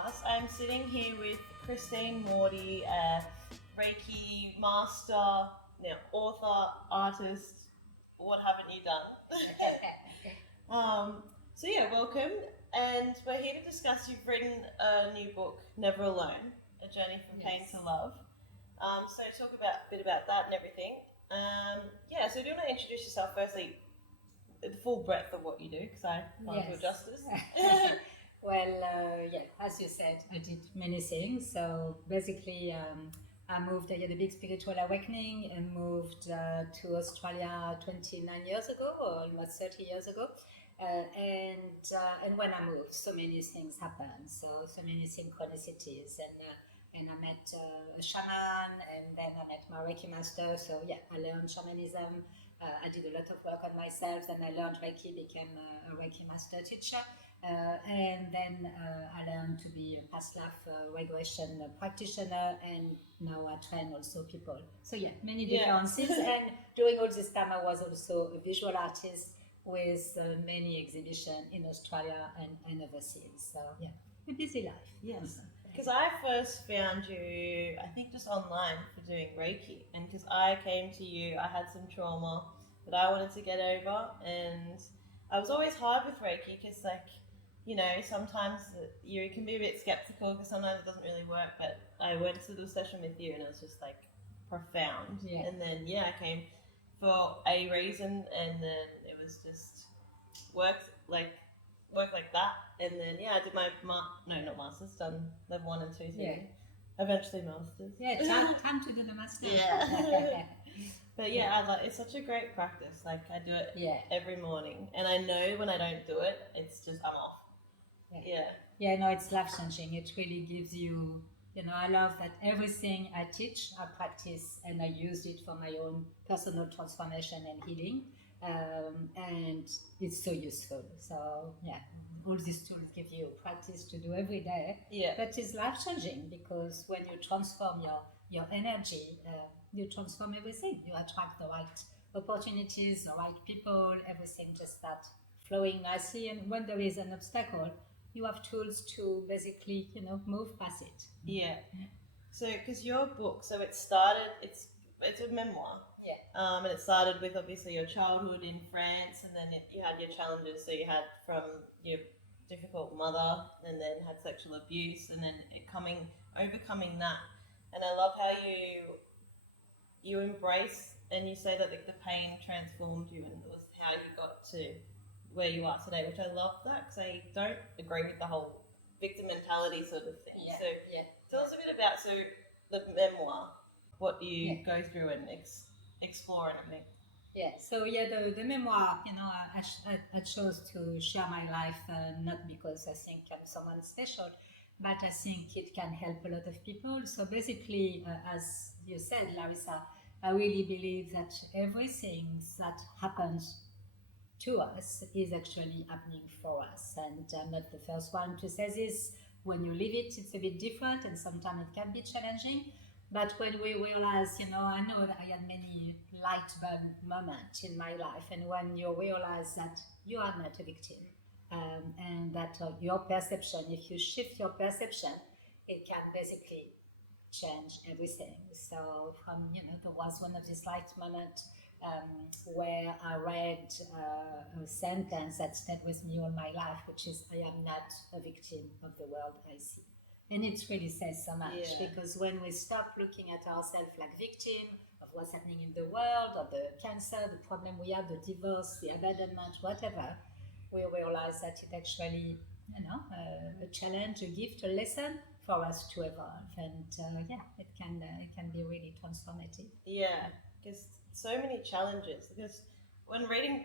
podcast. I'm sitting here with Christine Maudy, a Reiki master, author, artist. What haven't you done? Welcome. And we're here to discuss. You've written a new book, Never Alone: A Journey from Pain to Love. So talk a bit about that and everything. So do you want to introduce yourself firstly? The full breadth of what you do, because I can't do justice. As you said, I did many things. So basically, I moved, I had a big spiritual awakening and moved to Australia 29 years ago, or almost 30 years ago. And when I moved, so many things happened, so many synchronicities, and I met a shaman, and then I met my Reiki master. So I learned shamanism. I did a lot of work on myself, then I learned Reiki, became a Reiki master teacher, and then I learned to be a past life regression practitioner, and now I train also people. So many different things. And during all this time, I was also a visual artist with many exhibitions in Australia and overseas. So a busy life. Yes. Because I first found you, I think, just online for doing Reiki, and because I came to you, I had some trauma that I wanted to get over, and I was always hard with Reiki because, sometimes you can be a bit skeptical because sometimes it doesn't really work. But I went to the session with you, and it was just profound. Yeah. And then I came for a reason, and then it was just work like that, and then I did my not masters, done level 1 and 2 thing. Eventually masters. Time to do the master. But I like, it's such a great practice. I do it every morning, and I know when I don't do it, it's just I'm off. It's life changing. It really gives you, I love that everything I teach, I practice, and I use it for my own personal transformation and healing. And it's so useful. So all these tools give you practice to do every day. That is life changing, because when you transform your energy, you transform everything. You attract the right opportunities, the right people. Everything just starts flowing nicely. And when there is an obstacle, you have tools to basically move past it. So because your book, so it started, it's a memoir. And it started with obviously your childhood in France, and then you had your challenges. So you had from your difficult mother, and then had sexual abuse, and then overcoming that. And I love how you embrace, and you say that the pain transformed you, and it was how you got to where you are today, which I love that, because I don't agree with the whole victim mentality sort of thing. Tell us a bit about the memoir, what you go through and explore and everything. The memoir, I chose to share my life, not because I think I'm someone special, but I think it can help a lot of people. So basically, as you said, Larissa, I really believe that everything that happens to us is actually happening for us. And I'm not the first one to say this. When you live it, it's a bit different, and sometimes it can be challenging. But when we realize, I know that I had many light bulb moments in my life, and when you realize that you are not a victim, and that your perception, if you shift your perception, it can basically change everything. So there was one of these light moments where I read a sentence that stayed with me all my life, which is, I am not a victim of the world I see. And it really says so much, because when we stop looking at ourselves like victim of what's happening in the world, or the cancer, the problem we have, the divorce, the abandonment, whatever, we realize that it actually, a challenge, a gift, a lesson for us to evolve. And it can be really transformative. Because so many challenges. Because when reading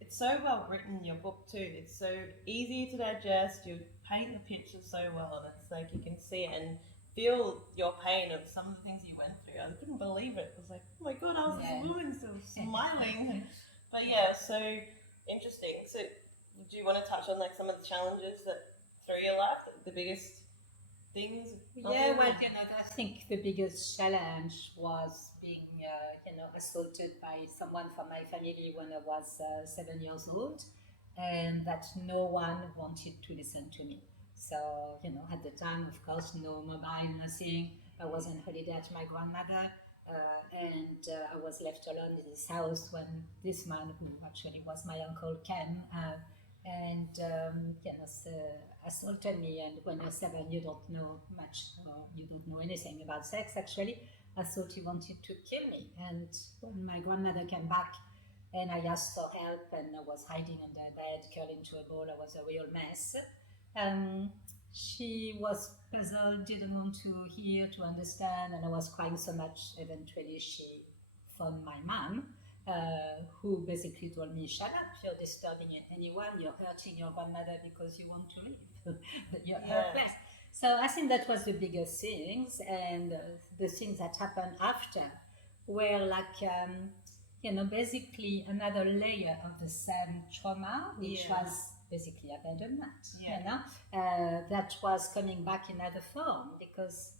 it's so well written, your book too. It's so easy to digest. You paint the picture so well, and it's you can see it and feel your pain of some of the things you went through. I couldn't believe it. It was oh my God, I was this woman still smiling. But so interesting. So do you want to touch on some of the challenges that through your life, the biggest things? I think the biggest challenge was being, assaulted by someone from my family when I was 7 years old. and that no one wanted to listen to me. So, at the time, of course, no mobile, nothing. I was on holiday at my grandmother, and I was left alone in this house when this man, who actually was my uncle, came and so assaulted me. And when you're 7, you don't know much, you don't know anything about sex. Actually, I thought he wanted to kill me. And when my grandmother came back, and I asked for help, and I was hiding under the bed, curled into a ball. I was a real mess. She was puzzled, didn't want to hear, to understand, and I was crying so much. Eventually, she phoned my mom, who basically told me, "Shut up! You're disturbing anyone. You're hurting your grandmother because you want to leave. You're hurtless." So I think that was the biggest things, and the things that happened after were like, basically another layer of the same trauma, which was basically abandonment. That was coming back in other form because,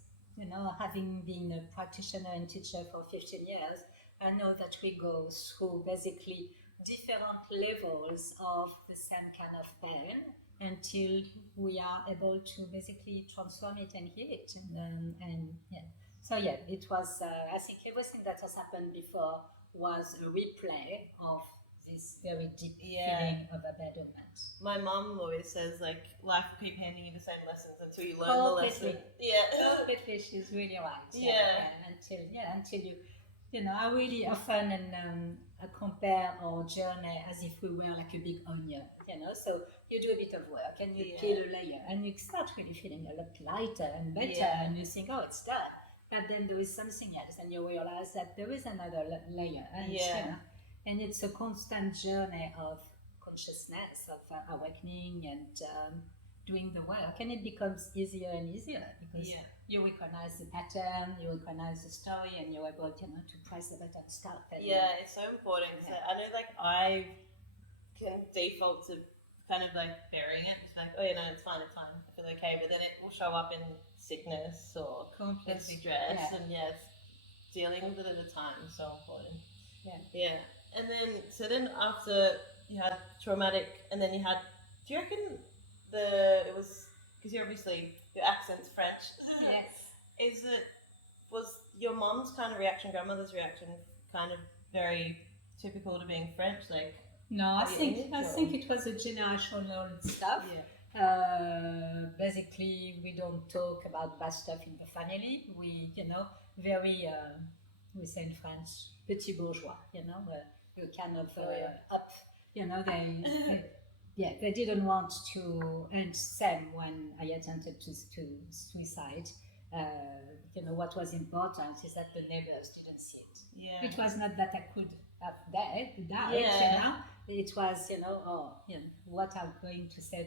having been a practitioner and teacher for 15 years, I know that we go through basically different levels of the same kind of pain until we are able to basically transform it and heal it. So it was, I think everything that has happened before was a replay of this very deep feeling of abandonment. My mom always says, like, life will keep handing you the same lessons until you learn the lesson. Completely, she's really right. Until you, I really often I compare our journey as if we were like a big onion, so you do a bit of work and you peel a layer and you start really feeling a lot lighter and better and you think, oh, it's done. But then there is something else and you realize that there is another layer. And, and it's a constant journey of consciousness, of awakening and doing the work. And it becomes easier and easier because you recognize the pattern, you recognize the story, and you're able to press the button, start. It's so important. So I know, like, I can default to kind of like burying it. It's like, oh, it's fine, I feel okay. But then it will show up in sickness or stress, and dealing with it at a time is so important. And then after you had traumatic, and then you had, do you reckon it was, because you're obviously, your accent's French. Was your mom's kind of reaction, grandmother's reaction, kind of very typical to being French? Like, no, I think it was a generational stuff. Basically, we don't talk about bad stuff in the family. We, very, we say in French, petit bourgeois, kind of up, they didn't want to, and same when I attempted to suicide. What was important is that the neighbors didn't see it. It was not that I could have died. It was, what I'm going to say,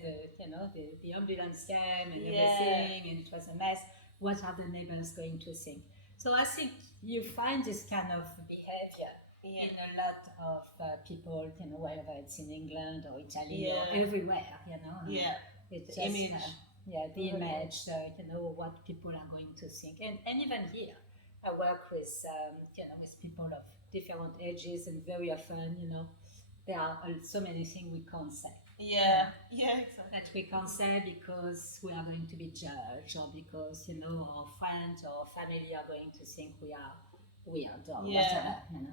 the ambulance came and everything, and it was a mess. What are the neighbors going to think? So I think you find this kind of behavior in a lot of people, whether it's in England or Italy or everywhere, It's just, image. The image, what people are going to think. And even here, I work with, with people of different ages, and very often, there are so many things we can't say. Exactly. That we can't say because we are going to be judged, or because, our friends or family are going to think we are dumb, whatever, And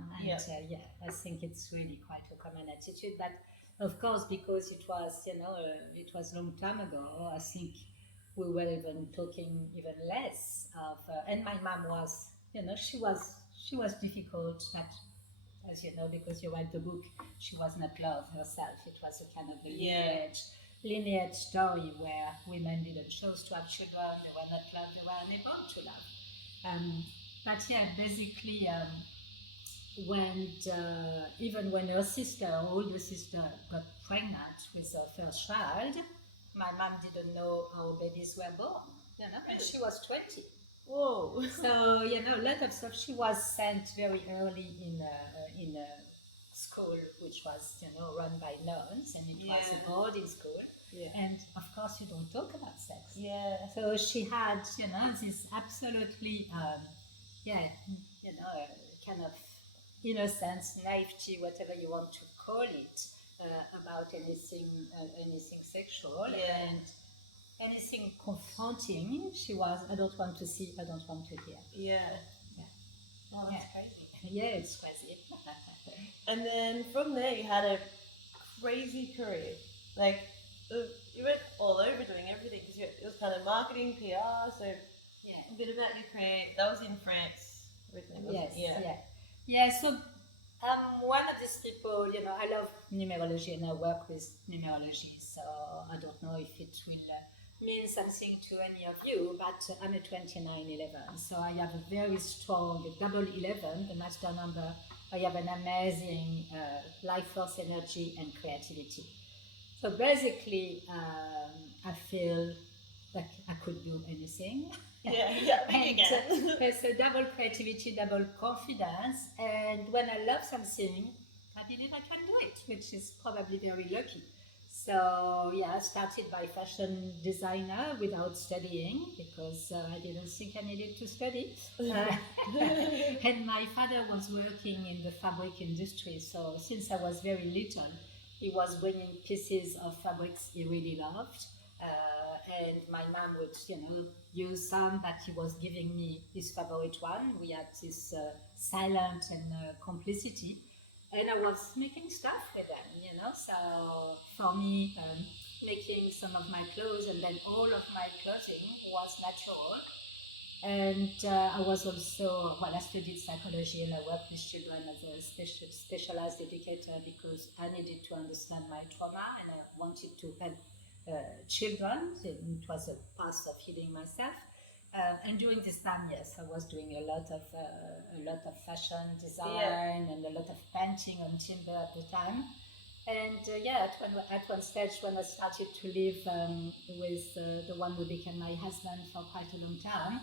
I think it's really quite a common attitude. But of course, because it was, it was a long time ago, I think we were even talking even less of, and my mom was, she was difficult, but as you know, because you write the book, she was not loved herself. It was a kind of a lineage story where women didn't choose to have children, they were not loved, they were unable to love. But basically, even when her older sister, got pregnant with her first child, my mom didn't know how babies were born, and she was 20. Whoa! So a lot of stuff. She was sent very early in a school which was run by nuns, and it was a boarding school. And of course, you don't talk about sex. So she had this absolutely kind of innocence, naivety, whatever you want to call it, about anything sexual and anything confronting. She was, I don't want to see, I don't want to hear. Yeah. Oh, that's crazy. Yeah, it's crazy. And then from there, you had a crazy career. Like, you went all over doing everything because it was kind of marketing, PR. So, a bit about your career. That was in France originally, wasn't it? Yeah. So I'm one of these people. I love numerology and I work with numerology. So I don't know if it will mean something to any of you, but I'm a 2911. So I have a very strong double 11, the master number. I have an amazing life force, energy, and creativity. So basically, I feel like I could do anything. And there's a double creativity, double confidence, and when I love something, I believe I can do it, which is probably very lucky. So I started by fashion designer without studying because I didn't think I needed to study. And my father was working in the fabric industry, so since I was very little, he was bringing pieces of fabrics he really loved. And my mom would, use some, but he was giving me his favorite one. We had this silent and complicity. And I was making stuff with them, So for me, making some of my clothes and then all of my clothing was natural. And I was also, I studied psychology and I worked with children as a specialized educator because I needed to understand my trauma and I wanted to help children. It was a path of healing myself. And during this time, yes, I was doing a lot of fashion design and a lot of painting on timber at the time. And at one stage when I started to live with the one who became my husband for quite a long time,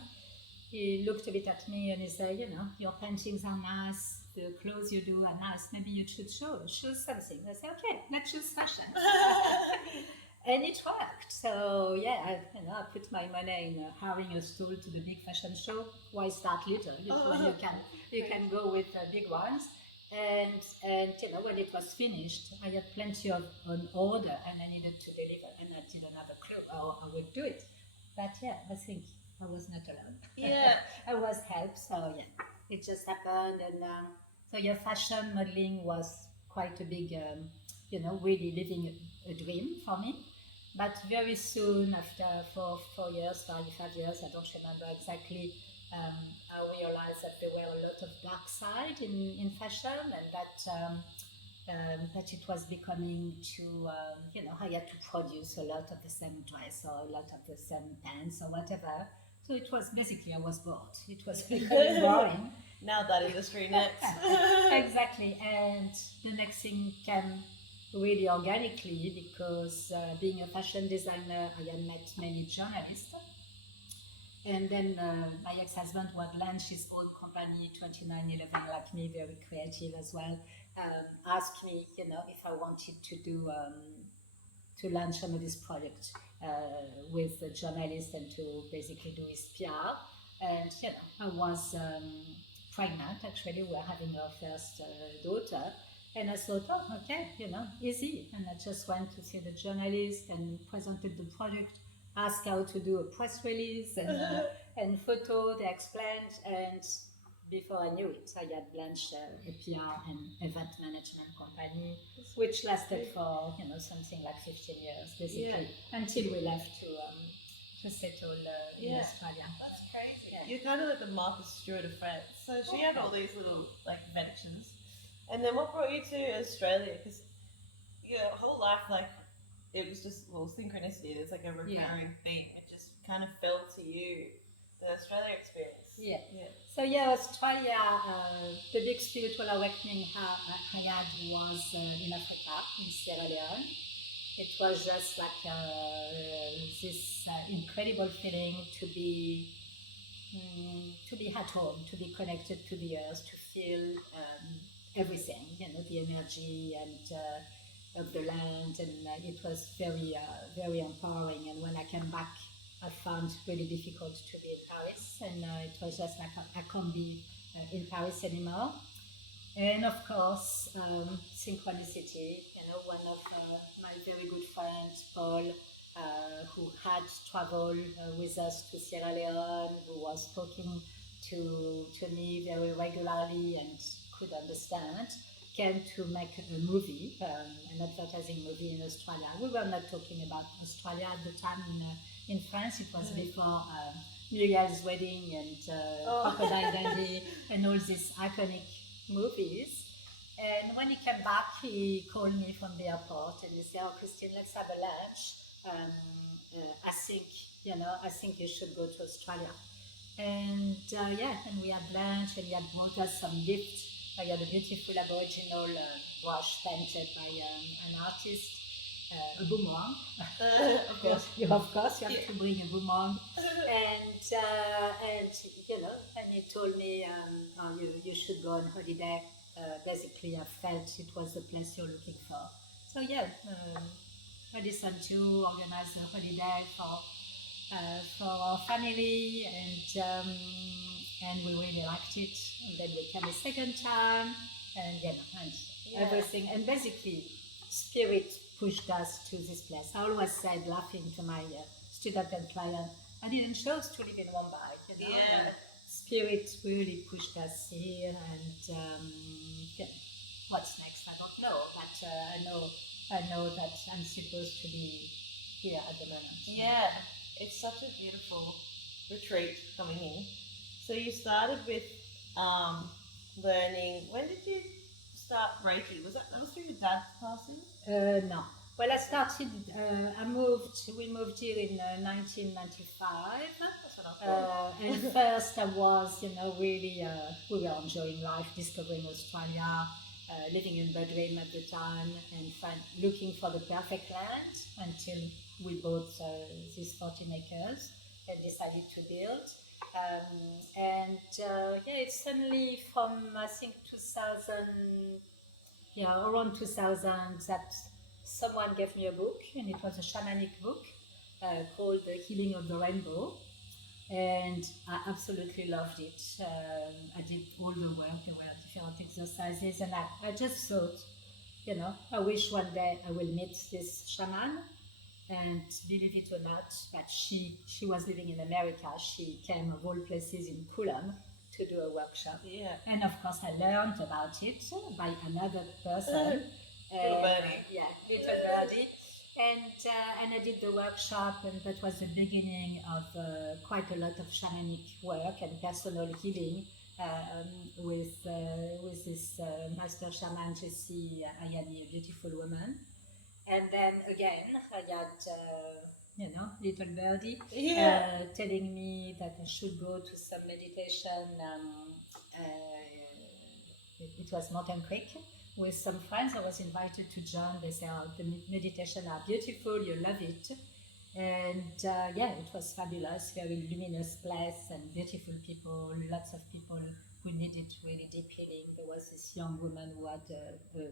he looked a bit at me and he said, your paintings are nice, the clothes you do are nice, maybe you should choose something. I said, okay, let's choose fashion. And it worked. So I put my money in hiring a stool to the big fashion show. Why start little? You can go with big ones. And when it was finished, I had plenty of on order, and I needed to deliver, and I didn't have a clue how I would do it. But I think I was not alone. I was helped. So it just happened, and fashion modeling was quite a big, really living a dream for me. But very soon, after 4 years, 5 years, I don't remember exactly, I realized that there were a lot of dark side in fashion, and that it was becoming too, I had to produce a lot of the same dress or a lot of the same pants or whatever. So it was basically, I was bored. It was becoming boring. Now that industry next. Exactly. And the next thing came really organically because being a fashion designer, I had met many journalists. And then my ex-husband would launch his own company, 2911, like me, very creative as well, asked me, if I wanted to do, to launch some of this project with a journalist and to basically do his PR. And, I was pregnant, actually. We were having our first daughter. And I thought, okay, easy. And I just went to see the journalist and presented the project, asked how to do a press release and photo. They explained, and before I knew it, I had launched a PR and event management company, which lasted for something like 15 years, basically, until we left to settle in Australia. That's crazy. You're kind of like the Martha Stewart of France. So she had all these little inventions. And then what brought you to Australia? Because your whole life, it was just, synchronicity. There's a recurring theme. It just kind of fell to you, the Australia experience. So Australia, the big spiritual awakening I had was in Africa, in Sierra Leone. It was just this incredible feeling to be at home, to be connected to the earth, to feel everything, the energy and of the land, and it was very, very empowering. And when I came back, I found it really difficult to be in Paris, and it was just I can't be in Paris anymore. And of course, synchronicity. One of my very good friends, Paul, who had traveled with us to Sierra Leone, who was talking to me very regularly and could understand, came to make a movie, an advertising movie in Australia. We were not talking about Australia at the time in France. It was before Muriel's Wedding and Crocodile Dundee and all these iconic movies. And when he came back, he called me from the airport and he said, "Oh, Christine, let's have a lunch. I think you should go to Australia." And and we had lunch and he had brought us some gifts. I had a beautiful Aboriginal brush painted by an artist, a boomerang. Of course, you have to bring a boomerang. And he told me, you should go on holiday. Basically, I felt it was the place you're looking for. So I decided to organize a holiday for our family, and we really liked it. And then we came a second time, and everything. And basically, spirit pushed us to this place. I always said, laughing to my student and client, I didn't choose to live in Mumbai. Spirit really pushed us here, and what's next, I don't know, but I know that I'm supposed to be here at the moment. Yeah, it's such a beautiful retreat coming in. So you started with learning. When did you start Reiki? Was that through your dad's passing? No. Well, I started. We moved here in 1995. That's what I thought. And first, I was, really. We were enjoying life, discovering Australia, living in Bedouin at the time, and looking for the perfect land until we bought these 14 acres and decided to build. It's only from I think 2000, around 2000 that someone gave me a book, and it was a shamanic book called The Healing of the Rainbow, and I absolutely loved it. I did all the work, there were different exercises, and I just thought, I wish one day I will meet this shaman. And believe it or not, that she was living in America. She came of all places in Fulham to do a workshop. Yeah. And of course, I learned about it by another person. Little birdie. Little birdie. And I did the workshop, and that was the beginning of quite a lot of shamanic work and personal healing with this master shaman, Jessie Ayani, a beautiful woman. And then again, I had, little birdie telling me that I should go to some meditation. It was Mountain Creek with some friends. I was invited to join. They said, "Oh, the meditation are beautiful, you love it." And it was fabulous, very luminous place and beautiful people, lots of people who needed really deep healing. There was this young woman who had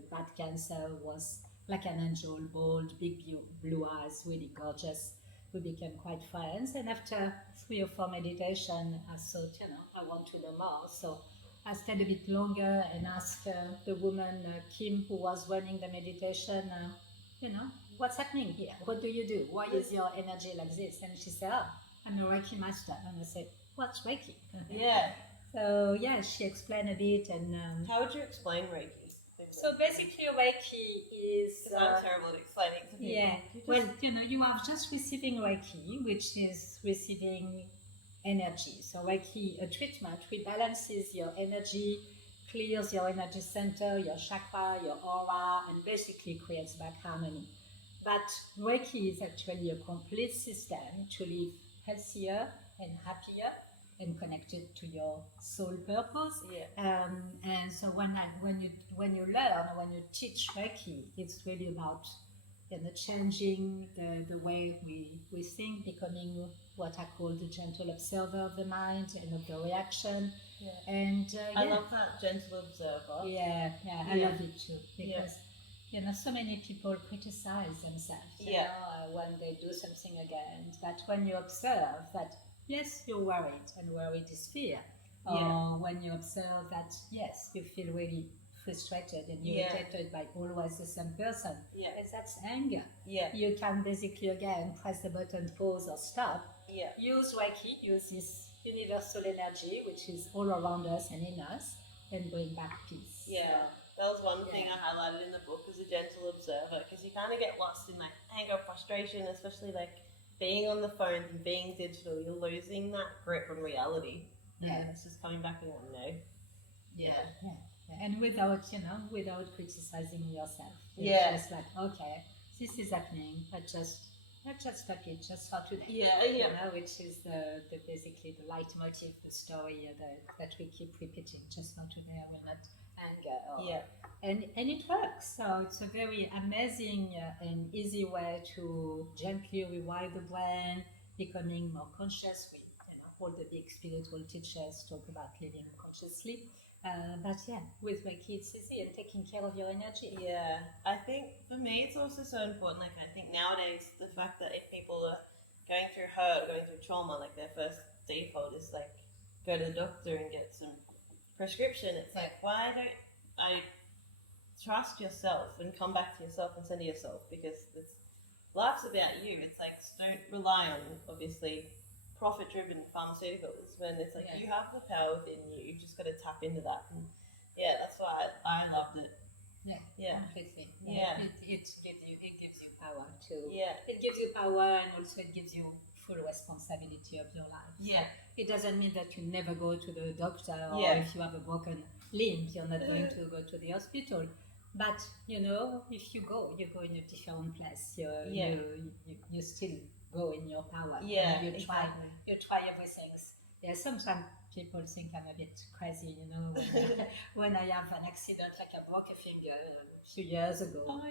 bad cancer, was like an angel, bold, big blue eyes, really gorgeous. We became quite friends, and after 3 or 4 meditation, I thought, I want to know more. So I stayed a bit longer and asked the woman, Kim, who was running the meditation, what's happening here? What do you do? Why is your energy like this? And she said, I'm a Reiki master. And I said, what's Reiki? Yeah. So she explained a bit. And how would you explain Reiki? So basically, Reiki is. I'm terrible at explaining to people. Yeah. Well, you are just receiving Reiki, which is receiving energy. So Reiki, a treatment, rebalances your energy, clears your energy center, your chakra, your aura, and basically creates back harmony. But Reiki is actually a complete system to live healthier and happier and connected to your soul purpose. Yeah. And so when you learn, when you teach Reiki, it's really about changing the way we think, becoming what I call the gentle observer of the mind and of the reaction. Yeah. And I love that, gentle observer. I love it too, because so many people criticize themselves when they do something against. But when you observe that, yes, you're worried, and worried is fear. Or when you observe that, yes, you feel really frustrated and irritated by always the same person. Yeah. And that's anger. Yeah. You can basically, again, press the button, pause or stop. Yeah. Use Reiki, use this universal energy, which is all around us and in us, and bring back peace. Yeah. That was one thing I highlighted in the book as a gentle observer, because you kind of get lost in like anger, frustration, especially like being on the phone and being digital. You're losing that grip on reality. Yeah. And it's just coming back in one day. Yeah. And without criticizing yourself. Just like, okay, this is happening, but just stop it just for today. You know, which is the basically the leitmotif, the story that we keep repeating. Just for today, I will not anger. And it works. So it's a very amazing and easy way to gently rewire the brain, becoming more conscious. All the big spiritual teachers talk about living consciously. But with Reiki it's easy, and taking care of your energy. Yeah, I think for me it's also so important. Like I think nowadays the fact that if people are going through hurt, going through trauma, like their first default is like go to the doctor and get some prescription. It's like, why don't I trust yourself and come back to yourself and center yourself, because life's about you. It's like, don't rely on obviously profit-driven pharmaceuticals when it's like you have the power within you. You've just got to tap into that. And that's why I loved it. Completely. It gives you power too. It gives you power, and also it gives you full responsibility of your life. It doesn't mean that you never go to the doctor, or if you have a broken limb, you're not going to go to the hospital. But if you go in a different place. You still go in your power. You try everything. Sometimes people think I'm a bit crazy, when I have an accident, like I broke a finger a few years ago.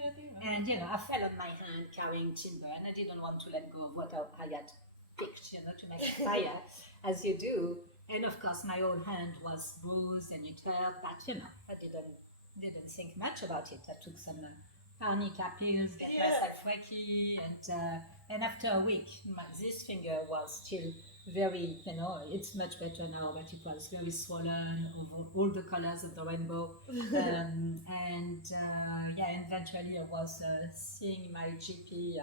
And I fell on my hand carrying timber, and I didn't want to let go of what I had picked, to make a fire, as you do. And of course my whole hand was bruised and it hurt, but I didn't think much about it. I took some arnica pills, get myself Reiki, and after a week, this finger was still very, it's much better now, but it was very swollen over all the colors of the rainbow. And eventually I was seeing my GP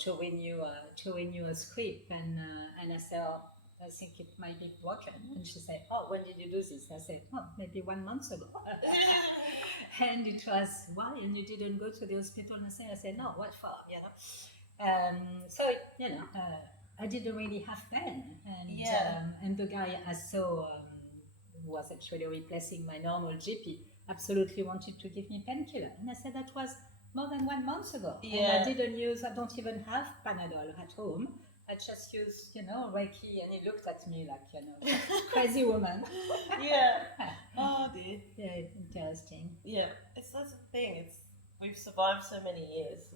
to renew a script, and I said, I think it might be broken. And she said, when did you do this? I said, maybe 1 month ago. And it was, why? And you didn't go to the hospital? And I said, no, what for? I didn't really have pain. And the guy I saw, who was actually replacing my normal GP, absolutely wanted to give me painkiller. And I said, that was more than 1 month ago. And I don't even have Panadol at home. I just use, Reiki, and he looked at me like, crazy woman. Oh dear. Interesting. That's the thing. We've survived so many years.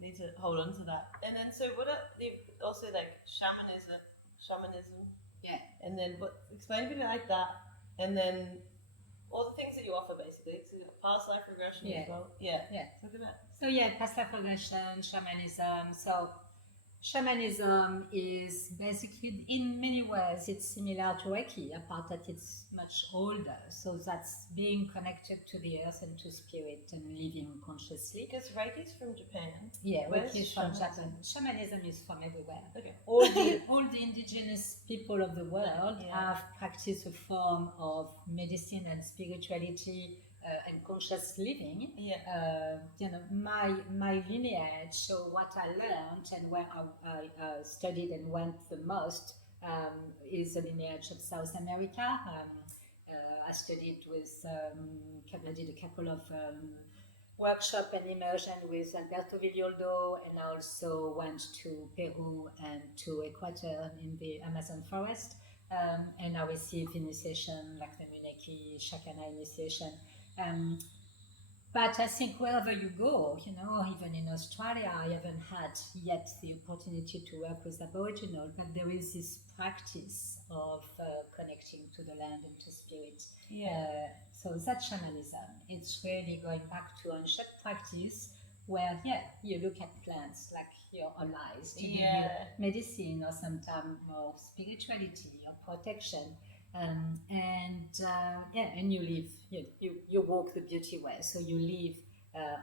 Need to hold on to that. And then, so what are also like shamanism? And then explain a bit like that. And then all the things that you offer, basically. So you've got past life regression as well. Talk about. So past life regression, shamanism. So shamanism is basically, in many ways, it's similar to Reiki, apart that it's much older. So that's being connected to the earth and to spirit and living consciously. Because Reiki's from Japan. Reiki is from Japan. Shamanism is from everywhere. Okay. All the indigenous people of the world have practiced a form of medicine and spirituality and conscious living. My lineage, so what I learned and where I studied and went the most is the lineage of South America. I studied I did a couple of workshop and immersion with Alberto Villoldo, and I also went to Peru and to Ecuador in the Amazon forest, and I received initiation like the Muneki Shakana initiation. But I think wherever you go, even in Australia, I haven't had yet the opportunity to work with Aboriginal, but there is this practice of connecting to the land and to spirit. So that's shamanism. It's really going back to ancient practice where, you look at plants like your allies to give you medicine or sometimes more spirituality or protection. And you live, you walk the beauty way. So you live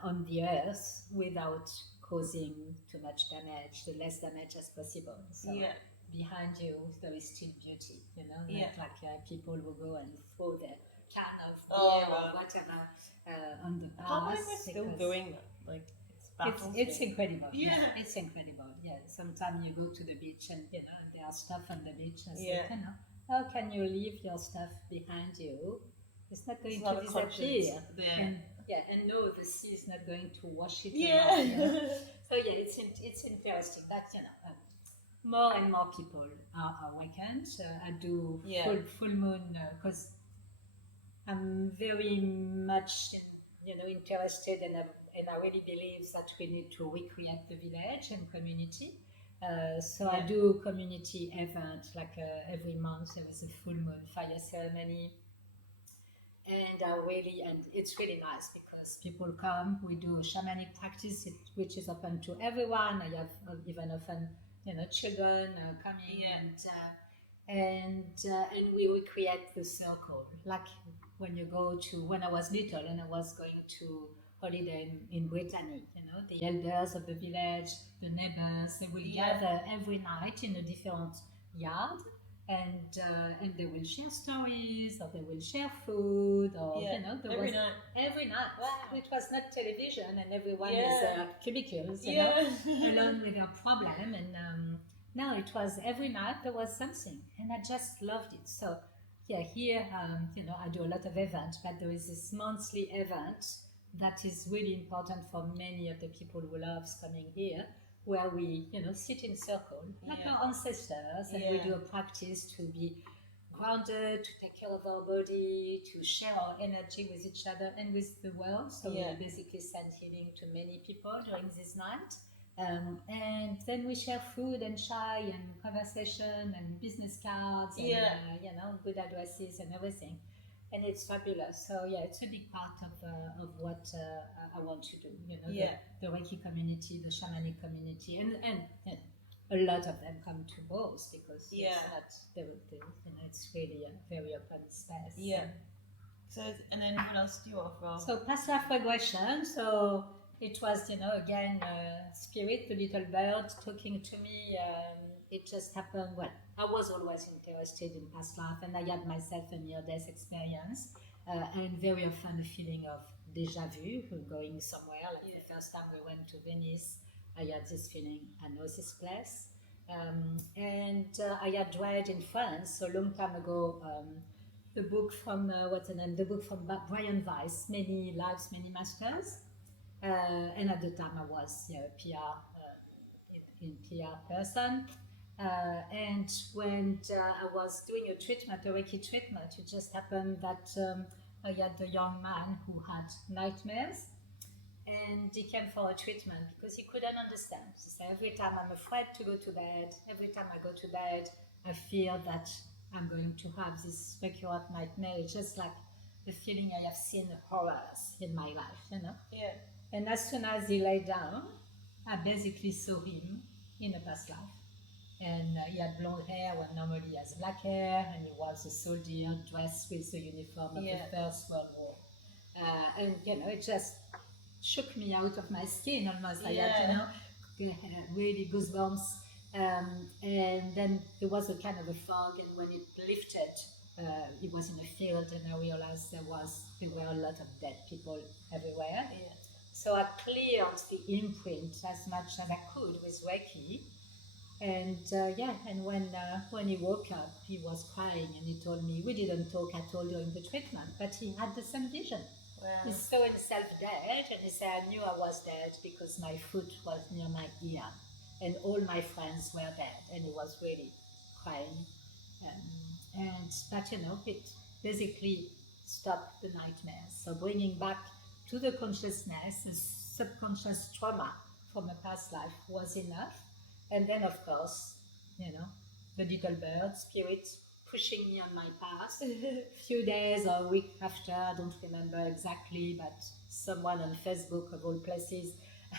on the earth without causing too much damage, the less damage as possible. So behind you there is still beauty, not like people who go and throw their can of beer or whatever on the path. I can't believe we're still doing that. Like, it's incredible. Yeah, it's incredible. Yeah, sometimes you go to the beach and there are stuff on the beach and how can you leave your stuff behind you? It's not going to disappear. And no, the sea is not going to wash it away. So it's interesting that more and more people are awakened. I do full moon because I'm very much interested, and I really believe that we need to recreate the village and community. So I do community event like every month. There is a full moon fire ceremony, and it's really nice because people come. We do a shamanic practice which is open to everyone. I have even often children coming, and we recreate the circle like when I was little and I was going to holiday in Brittany, the elders of the village, the neighbors, they will gather every night in a different yard, and they will share stories, or they will share food, or every night. Wow. It was not television, and everyone is cubicles, alone with their problem, and no, it was every night there was something, and I just loved it. So here I do a lot of events, but there is this monthly event that is really important for many of the people who loves coming here, where we sit in circle like our ancestors, and we do a practice to be grounded, to take care of our body, to share our energy with each other and with the world. So we basically send healing to many people during this night. And then we share food and chai and conversation and business cards and good addresses and everything, and it's fabulous. So it's a big part of what I want to do. The Reiki community, the shamanic community, and a lot of them come to both because it's not it's really a very open space. So, and then what else do you offer? So past life regression. So it was, again, spirit, the little bird talking to me. It just happened. Well, I was always interested in past life, and I had myself a near-death experience, and very often a feeling of déjà vu, going somewhere. Like the first time we went to Venice, I had this feeling, I know this place. And I had read in France a long time ago the book from, The book from Brian Weiss, Many Lives, Many Masters. And at the time I was PR, in PR person. And when I was doing a treatment, a Reiki treatment, it just happened that I had a young man who had nightmares, and he came for a treatment because he couldn't understand. He said, every time I'm afraid to go to bed, every time I go to bed, I fear that I'm going to have this recurrent nightmare. It's just like the feeling I have seen horrors in my life, And as soon as he lay down, I basically saw him in a past life. And he had blonde hair when normally he has black hair, and he was a soldier dressed with the uniform of the First World War. And it just shook me out of my skin almost. I had, really goosebumps. And then there was a kind of a fog, and when it lifted, it was in a field, and I realized there were a lot of dead people everywhere. So I cleared the imprint as much as I could with Reiki. And and when he woke up, he was crying, and he told me, we didn't talk at all during the treatment, but he had the same vision. Wow. He saw himself dead, and he said, I knew I was dead because my foot was near my ear, and all my friends were dead, and he was really crying. But it basically stopped the nightmares. So bringing back to the consciousness a subconscious trauma from a past life was enough. And then, of course, the little bird spirit pushing me on my path. A few days or a week after, I don't remember exactly, but someone on Facebook, of all places,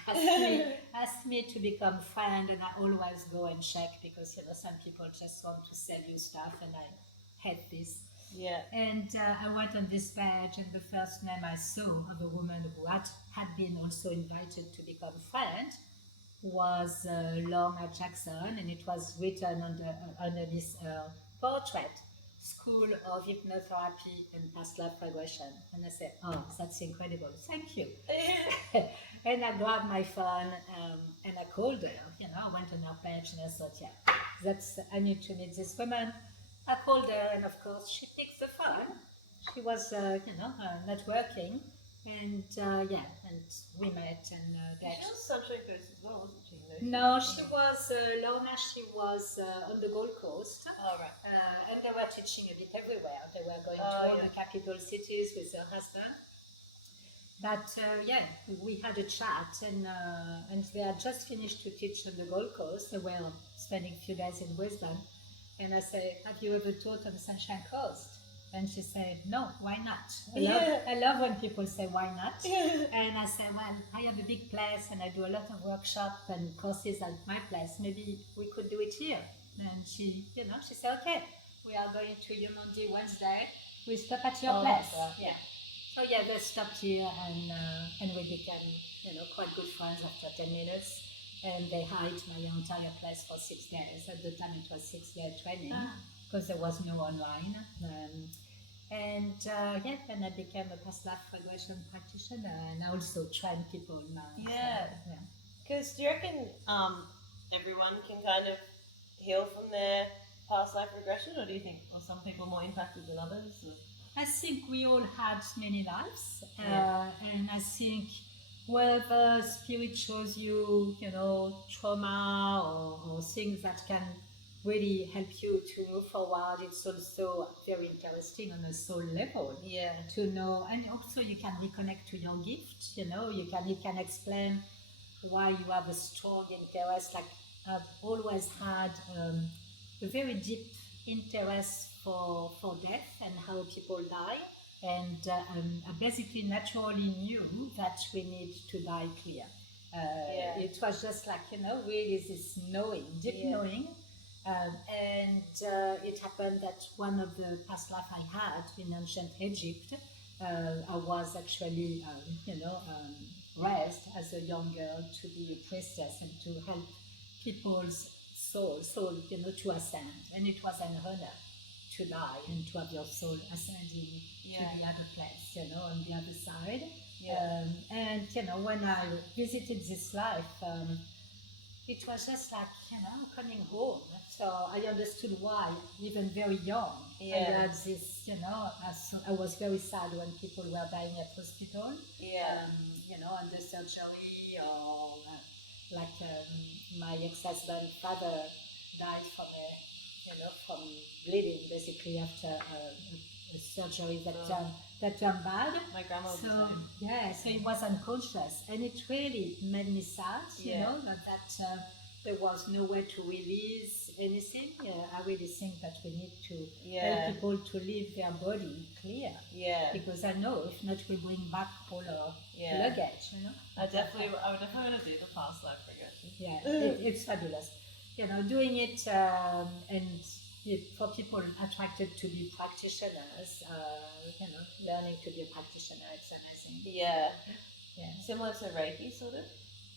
asked me to become friend, and I always go and check because, some people just want to sell you stuff, and I had this. Yeah. And I went on this page, and the first name I saw of a woman who had been also invited to become friend was Lorna Jackson, and it was written under this portrait, School of Hypnotherapy and Past Life Regression. And I said, oh, that's incredible, thank you. And I grabbed my phone and I called her. I went on her page and I thought, yeah, I need to meet this woman. I called her, and of course she picked the phone. She was, not working. And and we met, and she was Sunshine Coast as well, wasn't she? No, she was Lorna. She was on the Gold Coast. Oh, right. And they were teaching a bit everywhere. They were going to all the capital cities with her husband. But we had a chat, and they had just finished to teach on the Gold Coast. They were spending a few days in Brisbane, and I said, "Have you ever taught on the Sunshine Coast?" And she said, no, why not? I love when people say, why not? And I said, well, I have a big place and I do a lot of workshops and courses at my place. Maybe we could do it here. And she said, okay, we are going to E17 Wednesday. We stop at your place. Yeah. So they stopped here, and we became, quite good friends after 10 minutes. And they hired my entire place for 6 days. At the time it was 6-day training. Because there was no online. And I became a past life regression practitioner, and I also train people now. Yeah. Because do you reckon everyone can kind of heal from their past life regression, or do you think some people are more impacted than others? Or? I think we all had many lives, and I think whether spirit shows you, trauma or things that can really help you to move forward. It's also very interesting on a soul level to know, and also you can reconnect to your gift. You can explain why you have a strong interest. Like I've always had a very deep interest for death and how people die, and I basically naturally knew that we need to die clear. It was just like really this knowing, deep knowing. It happened that one of the past life I had in ancient Egypt, I was actually, raised as a young girl to be a priestess and to help people's soul, to ascend. And it was an honor to die and to have your soul ascending to the other place, on the other side. When I visited this life, it was just like, coming home. So I understood why, even very young. I had this, I was very sad when people were dying at hospital, under surgery, or my ex-husband father died from bleeding, basically, after a surgery that turned bad. My grandma was the same. So he was unconscious, and it really made me sad, that there was no way to release anything. I really think that we need to help people to leave their body clear. Because I know if not, we bring back all our luggage. I would definitely want to do the past life regression. It's fabulous. Doing it and for people attracted to be practitioners, learning to be a practitioner, it's amazing. Similar to Reiki, sort of?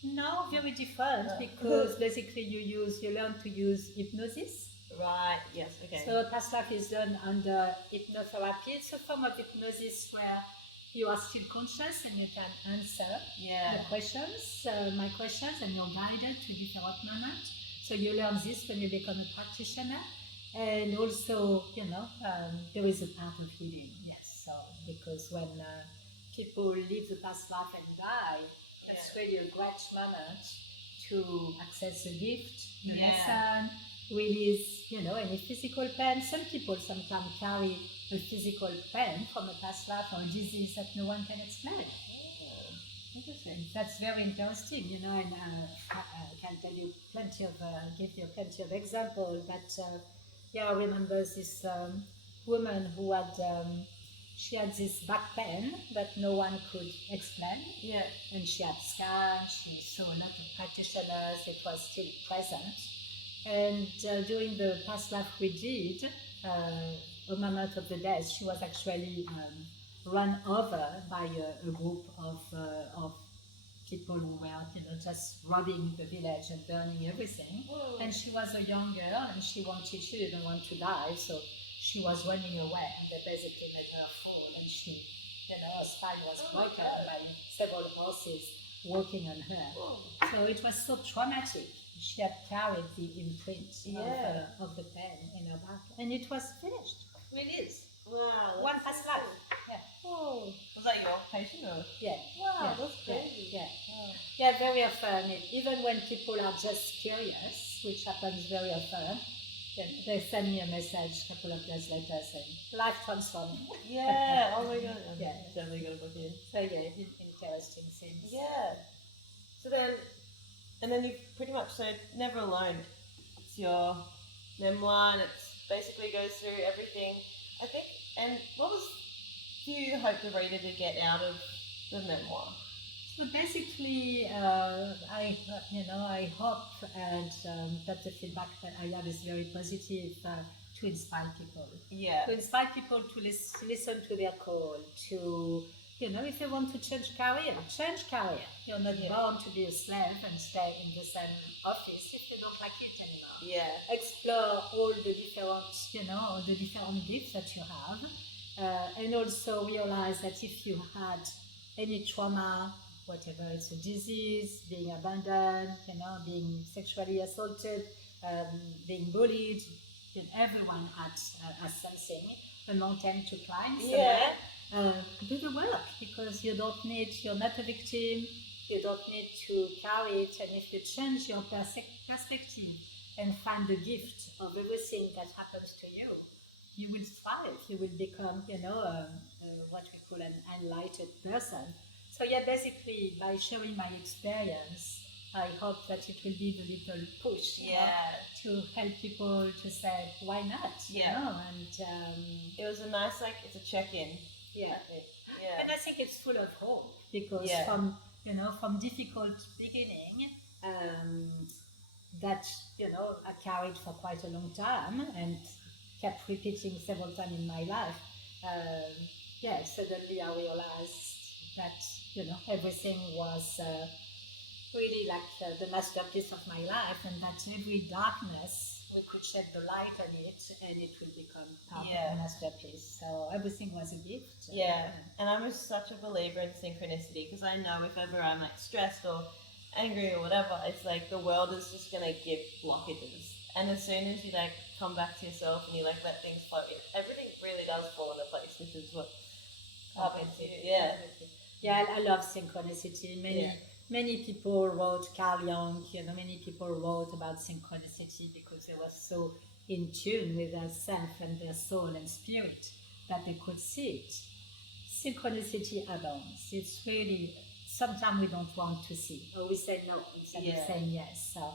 No, very different, because basically you learn to use hypnosis. Right, yes, okay. So past life is done under hypnotherapy. It's a form of hypnosis where you are still conscious and you can answer the questions, my questions, and you're guided to different moments. So you learn this when you become a practitioner. And also, there is a part of healing, so because when people live the past life and die, it's really a great moment to access the gift, the lesson, release, any physical pain. Some people sometimes carry a physical pain from a past life or a disease that no one can explain. Interesting. That's very interesting, and I can tell you give you plenty of examples. But I remember this woman who had. She had this back pain that no one could explain. And she had scans, she saw a lot of practitioners, it was still present. And during the past life we did, a moment of the death, she was actually run over by a group of people who were, just robbing the village and burning everything. Whoa. And she was a young girl, and she didn't want to die, so she was running away, and they basically made her fall, and she, her spine was broken by several horses walking on her. Whoa. So it was so traumatic. She had carried the imprint of the pain in her back, and it was finished. It is. Wow. One past life. Yeah. Oh. Was that your patient or? Yeah. Wow, yeah. that's crazy. Yeah. Yeah, very often, even when people are just curious, which happens very often, they send me a message a couple of days later saying, life transforming. Yeah, oh my god. Yeah. Definitely got to book in. So yeah, interesting things. Yeah. So then you pretty much said Never Alone. It's your memoir, and it basically goes through everything, I think. And what do you hope the reader to get out of the memoir? So basically, I hope that the feedback that I have is very positive to inspire people. Yeah. To inspire people to listen to their call, to, if they want to change career. You're not born to be a slave and stay in the same office if you don't like it anymore. Yeah. Explore all the different gifts that you have, and also realize that if you had any trauma, whatever, it's a disease, being abandoned, being sexually assaulted, being bullied, everyone has something, a mountain to climb somewhere. Do the work, because you're not a victim, you don't need to carry it, and if you change your perspective and find the gift of everything that happens to you, you will thrive, you will become, what we call an enlightened person. So basically, by sharing my experience, I hope that it will be the little push to help people to say, why not? And it was a nice, it's a check-in. Yeah. And I think it's full of hope, because from difficult beginning, that, I carried for quite a long time and kept repeating several times in my life. Suddenly I realized that, everything was really like the masterpiece of my life, and that every darkness, we could shed the light on it, and it will become part of the masterpiece. So everything was a gift. Yeah, and I'm such a believer in synchronicity, because I know if ever I'm stressed or angry or whatever, it's the world is just going to give blockages. And as soon as you come back to yourself and you let things flow, everything really does fall into place, which is what happened to you. Yeah, I love synchronicity. Many people wrote, Carl Jung, many people wrote about synchronicity because they were so in tune with their self and their soul and spirit that they could see it. Synchronicity abounds. It's really, sometimes we don't want to see, or we say no instead of saying yes. So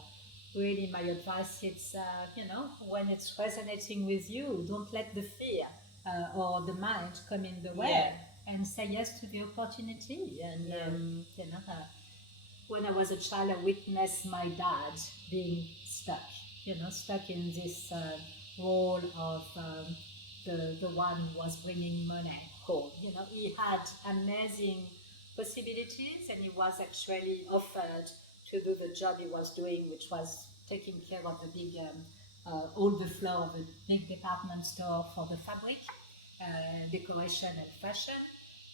really my advice is, when it's resonating with you, don't let the fear or the mind come in the way, and say yes to the opportunity. And, when I was a child, I witnessed my dad being stuck in this role of the one who was bringing money home. He had amazing possibilities, and he was actually offered to do the job he was doing, which was taking care of the big, all the floor of a big department store for the fabric, decoration and fashion.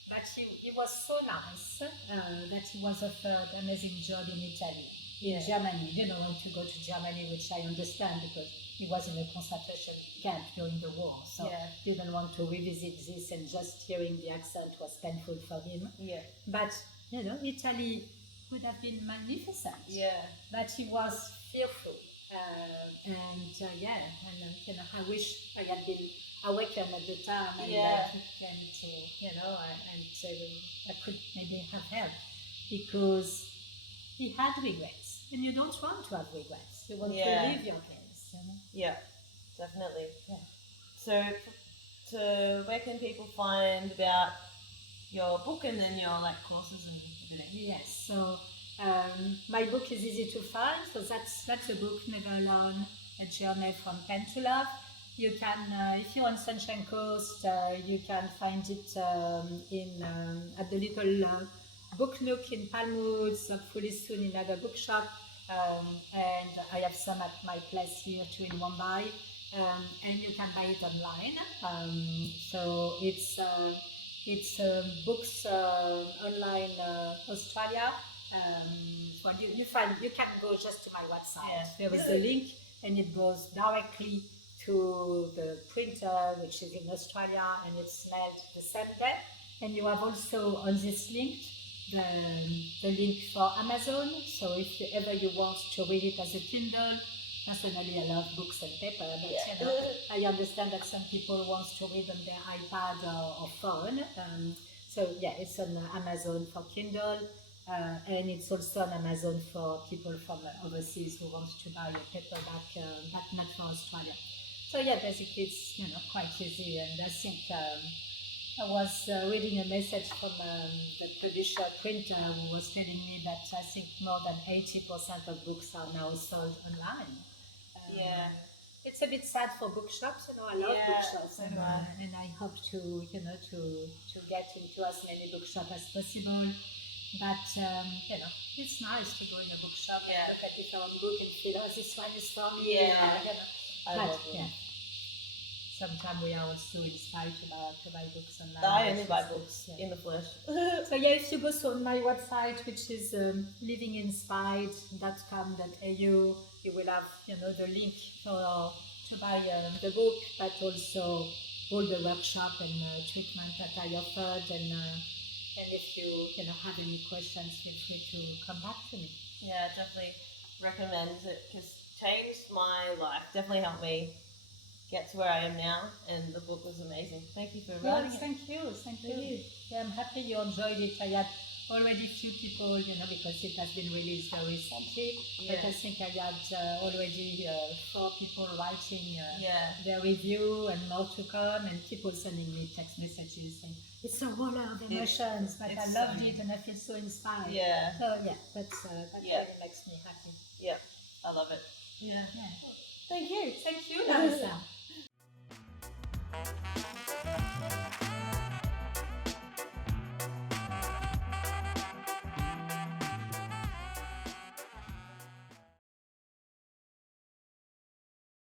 But he was so nice that he was offered an amazing job in Italy, in Germany. He didn't want to go to Germany, which I understand, because he was in a concentration camp during the war. So he didn't want to revisit this, and just hearing the accent was painful for him. But, Italy would have been magnificent. But he was fearful. I wish I had been awakened at the time, and came to, and I could maybe have helped, because he had regrets, and you don't want to have regrets. You want to live your case. Yeah, definitely. So where can people find about your book and then your courses and everything? Yes, so my book is easy to find. So that's the book, Never Alone, A Journey from Pain to Love. You can, if you're on Sunshine Coast, you can find it at the little book nook in Palmwoods, hopefully soon in another bookshop. And I have some at my place here too in Mumbai. And you can buy it online. So it's books online Australia. So you can go just to my website. There is a link, and it goes directly to the printer, which is in Australia, and it's mailed the same day. And you have also on this link the link for Amazon. So if ever you want to read it as a Kindle, personally I love books and paper, but I understand that some people want to read on their iPad or phone. So it's on Amazon for Kindle. And it's also on Amazon for people from overseas who want to buy a paperback, but not for Australia. So basically it's quite easy. And I think I was reading a message from the publisher printer who was telling me that I think more than 80% of books are now sold online. It's a bit sad for bookshops. I love bookshops, and I hope to get into as many bookshops as possible. But it's nice to go in a bookshop and look at your own book and feel, this one is for me. Sometimes we are also inspired to buy books online. I only buy books in the flesh. So if you go on my website, which is livinginspired.com.au, you will have the link to buy the book, but also all the workshop and treatment that I offered, and if you have any questions, feel free to come back to me. Yeah, definitely recommend it, because it changed my life. Definitely helped me get to where I am now, and the book was amazing. Thank you for writing it. Thank you. Yeah, I'm happy you enjoyed it. I had already few people, because it has been released recently, but I think I had already 4 people writing their review, and more to come, and people sending me text messages saying, it's a roller of emotions, but I loved it and I feel so inspired. So that really makes me happy. Yeah, I love it. Yeah. Thank you, Larissa.